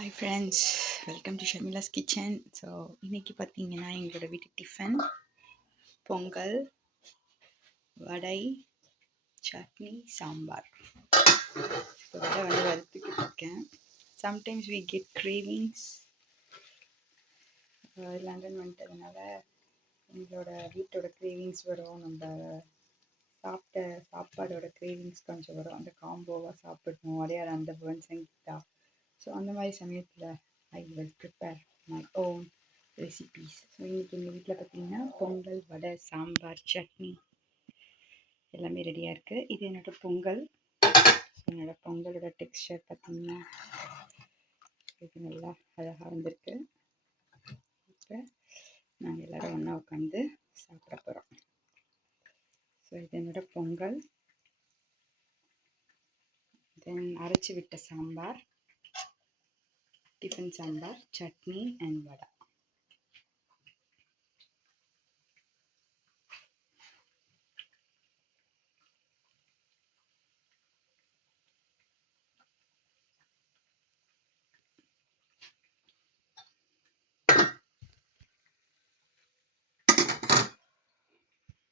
Hi friends, welcome to Sharmila's kitchen. So இன்றைக்கி பார்த்தீங்கன்னா எங்களோட வீட்டு டிஃபன் பொங்கல், வடை, சட்னி, சாம்பார். இப்போ வடை வறுத்துக்கிட்டு இருக்கேன். Sometimes we get cravings. London வந்துட்டதுனால எங்களோட வீட்டோட கிரேவிங்ஸ் வரும், நம்ம சாப்பிட்ட சாப்பாடோட கிரேவிங்ஸ் கொஞ்சம் வரும். அந்த காம்போவாக சாப்பிடணும் அடையாள அந்த வேர்ன் சங்கீதா. ஸோ அந்த மாதிரி சமயத்தில் I will prepare my own recipes. So இன்றைக்கி எங்கள் வீட்டில் பார்த்திங்கன்னா பொங்கல், வடை, சாம்பார், சட்னி எல்லாமே ரெடியாக இருக்குது. இது என்னோடய பொங்கல். என்னோடய பொங்கலோட டெக்ஸ்சர் பார்த்திங்கன்னா இது நல்லா அழகாக வந்திருக்கு. இப்போ நாங்கள் எல்லோரும் ஒன்றா உட்காந்து சாப்பிட போகிறோம். ஸோ இது என்னோடய பொங்கல். தென் அரைச்சி விட்ட sambar, tiffin sambar, chutney and vada.